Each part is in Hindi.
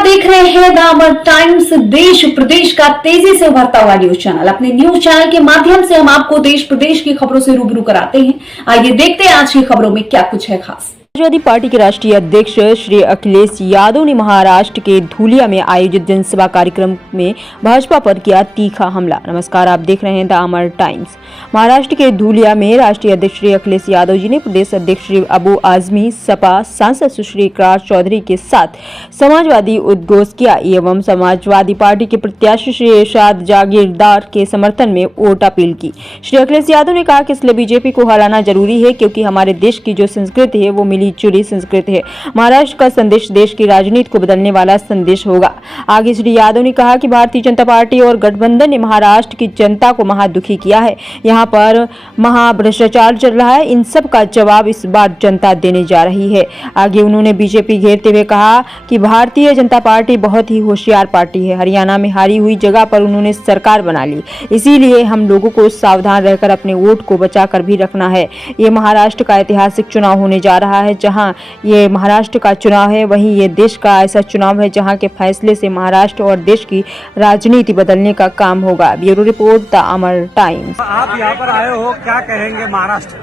आप देख रहे हैं द अमर टाइम्स, देश प्रदेश का तेजी से उभरता हुआ न्यूज चैनल। अपने न्यूज चैनल के माध्यम से हम आपको देश प्रदेश की खबरों से रूबरू कराते हैं। आइए देखते हैं आज की खबरों में क्या कुछ है खास। समाजवादी पार्टी के राष्ट्रीय अध्यक्ष श्री अखिलेश यादव ने महाराष्ट्र के धुलिया में आयोजित जनसभा कार्यक्रम में भाजपा पर किया तीखा हमला। नमस्कार, आप देख रहे हैं द अमर टाइम्स। महाराष्ट्र के धुलिया में राष्ट्रीय अध्यक्ष श्री अखिलेश यादव जी ने प्रदेश अध्यक्ष श्री अबू आजमी, सपा सांसद सुश्री इकरार चौधरी के साथ समाजवादी उद्घोष किया एवं समाजवादी पार्टी के प्रत्याशी श्री इरशाद जागीरदार के समर्थन में वोट अपील की। श्री अखिलेश यादव ने कहा कि इसलिए बीजेपी को हराना जरूरी है क्योंकि हमारे देश की जो संस्कृति है वो मिली जुली संस्कृति है। महाराष्ट्र का संदेश देश की राजनीति को बदलने वाला संदेश होगा। आगे श्री यादव ने कहा कि भारतीय जनता पार्टी और गठबंधन ने महाराष्ट्र की जनता को महादुखी किया है। यहाँ पर महाभ्रष्टाचार चल रहा है। इन सब का जवाब इस बार जनता देने जा रही है। आगे उन्होंने बीजेपी घेरते हुए कहा कि भारतीय जनता पार्टी बहुत ही होशियार पार्टी है। हरियाणा में हारी हुई जगह पर उन्होंने सरकार बना ली, इसीलिए हम लोगों को सावधान रहकर अपने वोट को बचाकर भी रखना है। ये महाराष्ट्र का ऐतिहासिक चुनाव होने जा रहा है। जहां ये महाराष्ट्र का चुनाव है, वहीं ये देश का ऐसा चुनाव है जहां के फैसले से महाराष्ट्र और देश की राजनीति बदलने का काम होगा। Bureau report, the Amar times. आप यहाँ पर आए हो, क्या कहेंगे? महाराष्ट्र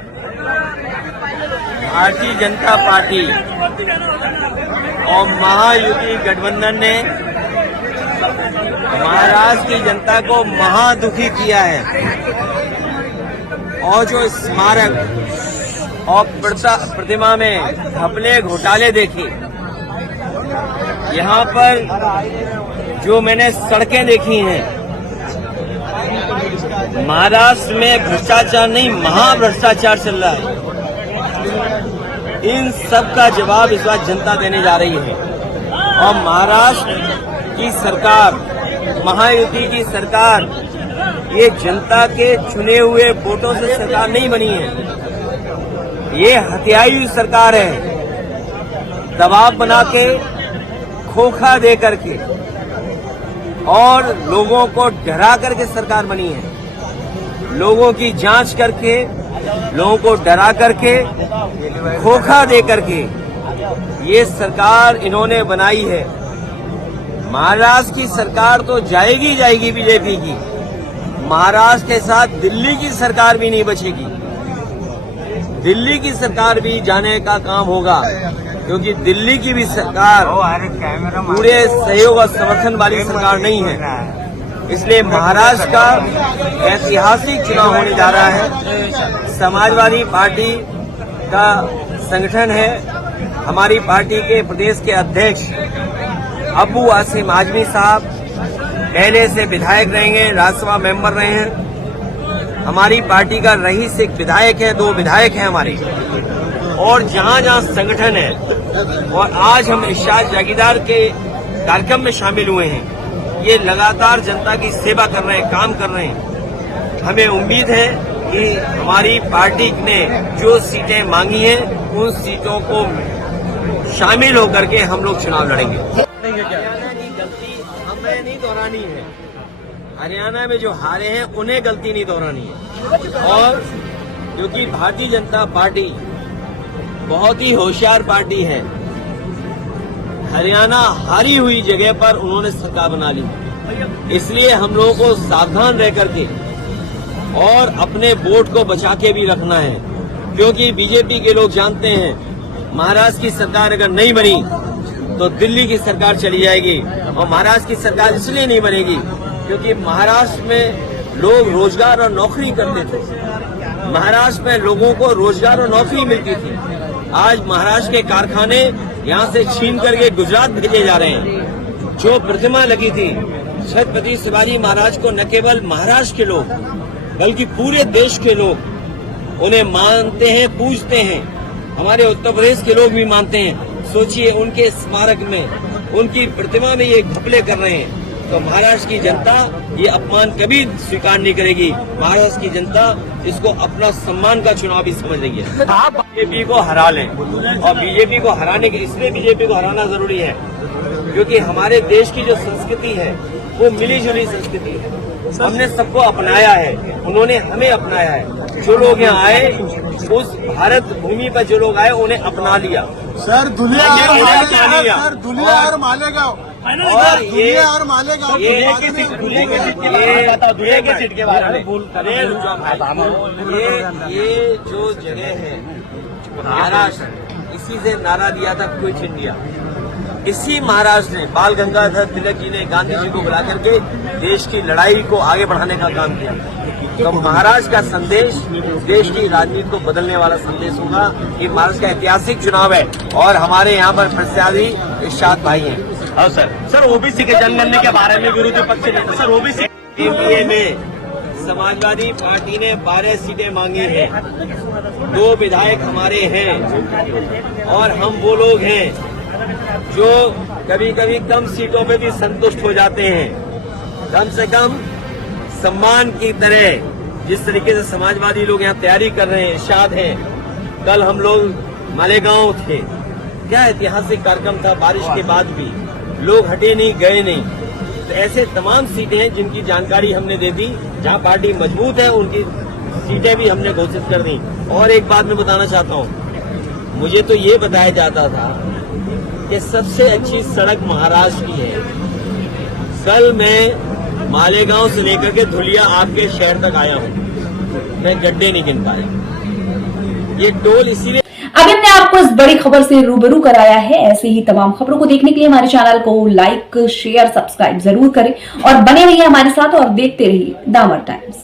भारतीय जनता पार्टी और महायुति गठबंधन ने महाराष्ट्र की जनता को महादुखी किया है और जो स्मारक और प्रतिमा में घपले घोटाले देखे, यहाँ पर जो मैंने सड़कें देखी हैं, महाराष्ट्र में भ्रष्टाचार नहीं महाभ्रष्टाचार चल रहा है। इन सब का जवाब इस बार जनता देने जा रही है और महाराष्ट्र की सरकार, महायुति की सरकार, ये जनता के चुने हुए वोटों से सरकार नहीं बनी है। ये हथियाई हुई सरकार है। दबाव बना के, खोखा दे करके और लोगों को डरा करके सरकार बनी है। लोगों की जांच करके, लोगों को डरा करके, खोखा दे करके ये सरकार इन्होंने बनाई है। महाराष्ट्र की सरकार तो जाएगी जाएगी बीजेपी की। महाराष्ट्र के साथ दिल्ली की सरकार भी नहीं बचेगी। दिल्ली की सरकार भी जाने का काम होगा क्योंकि दिल्ली की भी सरकार पूरे सहयोग और समर्थन वाली सरकार नहीं है। इसलिए महाराष्ट्र का ऐतिहासिक चुनाव होने जा रहा है। समाजवादी पार्टी का संगठन है। हमारी पार्टी के प्रदेश के अध्यक्ष अबू आसिम आजमी साहब पहले से विधायक रहेंगे, राज्यसभा मेंबर रहे हैं। हमारी पार्टी का रईस एक विधायक है, 2 विधायक हैं हमारे। और जहां जहां संगठन है और आज हम इरशाद जागीरदार के कार्यक्रम में शामिल हुए हैं, ये लगातार जनता की सेवा कर रहे हैं, काम कर रहे हैं। हमें उम्मीद है कि हमारी पार्टी ने जो सीटें मांगी हैं उन सीटों को शामिल होकर के हम लोग चुनाव लड़ेंगे। हरियाणा की गलती हमें नहीं दोहरानी है। हरियाणा में जो हारे हैं उन्हें गलती नहीं दोहरानी है। और क्योंकि भारतीय जनता पार्टी बहुत ही होशियार पार्टी है, हरियाणा हारी हुई जगह पर उन्होंने सरकार बना ली, इसलिए हम लोगों को सावधान रह करके और अपने वोट को बचा के भी रखना है। क्योंकि बीजेपी के लोग जानते हैं महाराष्ट्र की सरकार अगर नहीं बनी तो दिल्ली की सरकार चली जाएगी। और महाराष्ट्र की सरकार इसलिए नहीं बनेगी क्योंकि महाराष्ट्र में लोग रोजगार और नौकरी करते थे। महाराष्ट्र में लोगों को रोजगार और नौकरी मिलती थी। आज महाराष्ट्र के कारखाने यहाँ से छीन करके गुजरात भेजे जा रहे हैं। जो प्रतिमा लगी थी छत्रपति शिवाजी महाराज को न केवल महाराष्ट्र के लोग बल्कि पूरे देश के लोग उन्हें मानते हैं, पूजते हैं। हमारे उत्तर प्रदेश के लोग भी मानते हैं। सोचिए, उनके स्मारक में, उनकी प्रतिमा में ये घपले कर रहे हैं तो महाराष्ट्र की जनता ये अपमान कभी स्वीकार नहीं करेगी। महाराष्ट्र की जनता इसको अपना सम्मान का चुनाव भी समझ रही है। आप बीजेपी को हरा लें और बीजेपी को हराने के इसलिए बीजेपी को हराना जरूरी है क्योंकि हमारे देश की जो संस्कृति है वो मिली जुली संस्कृति है। हमने सबको अपनाया है, उन्होंने हमें अपनाया है। जो लोग यहाँ आए, उस भारत भूमि पर जो लोग आए उन्हें अपना लिया। सर धुलिया ये और उन्हें मालेगांव, क्या लिया? सर धुलिया और मालेगांव, और ये धुलिया और मालेगांव ये के बारे में ये जो जगह है महाराष्ट्र, इसी से नारा दिया था क्विट इंडिया। इसी महाराष्ट्र ने बाल गंगाधर तिलक जी ने गांधी जी को बुला करके देश की लड़ाई को आगे बढ़ाने का काम किया। तो महाराष्ट्र का संदेश देश की राजनीति को बदलने वाला संदेश होगा। ये महाराष्ट्र का ऐतिहासिक चुनाव है और हमारे यहाँ पर प्रत्याशी इरशाद भाई हैं। हाँ सर ओबीसी के जनगणना के बारे में विरोधी पक्ष ने सर ओबीसी एनडीए में समाजवादी पार्टी ने 12 सीटें मांगी हैं, 2 विधायक हमारे हैं और हम वो लोग हैं जो कभी कभी कम सीटों पे भी संतुष्ट हो जाते हैं। कम से कम सम्मान की तरह जिस तरीके से समाजवादी लोग यहाँ तैयारी कर रहे हैं, इरशाद हैं। कल हम लोग मालेगांव थे, क्या ऐतिहासिक कार्यक्रम था। बारिश के बाद भी लोग हटे नहीं, गए नहीं। तो ऐसे तमाम सीटें हैं जिनकी जानकारी हमने दे दी। जहां पार्टी मजबूत है उनकी सीटें भी हमने घोषित कर दी। और एक बात मैं बताना चाहता हूं, मुझे तो ये बताया जाता था कि सबसे अच्छी सड़क महाराष्ट्र की है। कल मैं मालेगांव से लेकर के धुलिया आपके शहर तक आया हूं, मैं गड्ढे नहीं गिन पाया। ये टोल इसीलिए अभी हमने आपको इस बड़ी खबर से रूबरू कराया है। ऐसे ही तमाम खबरों को देखने के लिए हमारे चैनल को लाइक, शेयर, सब्सक्राइब जरूर करें और बने रहिए हमारे साथ और देखते रहिए द अमर टाइम्स।